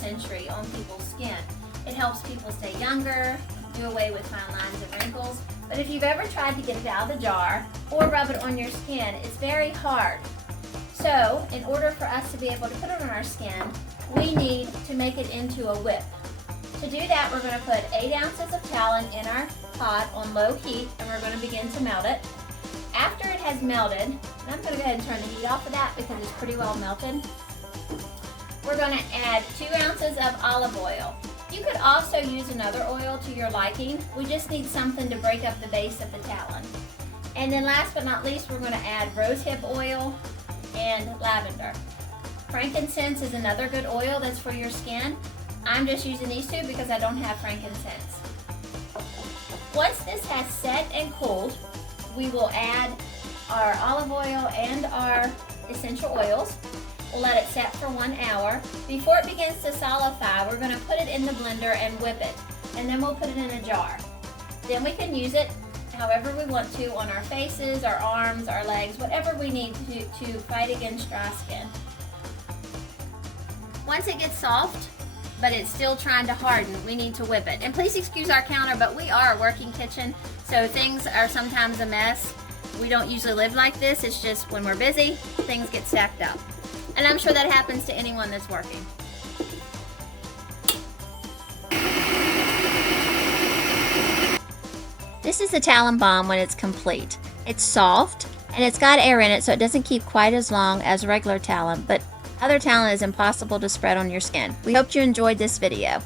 century on people's skin. It helps people stay younger, do away with fine lines and wrinkles. But if you've ever tried to get it out of the jar or rub it on your skin, it's very hard. So, in order for us to be able to put it on our skin, we need to make it into a whip. To do that, we're going to put 8 ounces of tallow in our pot on low heat, and we're going to begin to melt it. After it has melted, and I'm going to go ahead and turn the heat off of that because it's pretty well melted, we're going to add 2 ounces of olive oil. You could also use another oil to your liking. We just need something to break up the base of the tallow. And then last but not least, we're going to add rosehip oil and lavender. Frankincense is another good oil that's for your skin. I'm just using these two because I don't have frankincense. Once this has set and cooled, we will add our olive oil and our essential oils. We'll let it set for 1 hour. Before it begins to solidify, we're going to put it in the blender and whip it. And then we'll put it in a jar. Then we can use it however we want to on our faces, our arms, our legs, whatever we need to fight against dry skin. Once it gets soft, but it's still trying to harden, we need to whip it. And please excuse our counter, but we are a working kitchen, so things are sometimes a mess. We don't usually live like this. It's just when we're busy, things get stacked up. And I'm sure that happens to anyone that's working. This is the Tallow Balm when it's complete. It's soft, and it's got air in it, so it doesn't keep quite as long as regular tallow, but other tallow is impossible to spread on your skin. We hope you enjoyed this video.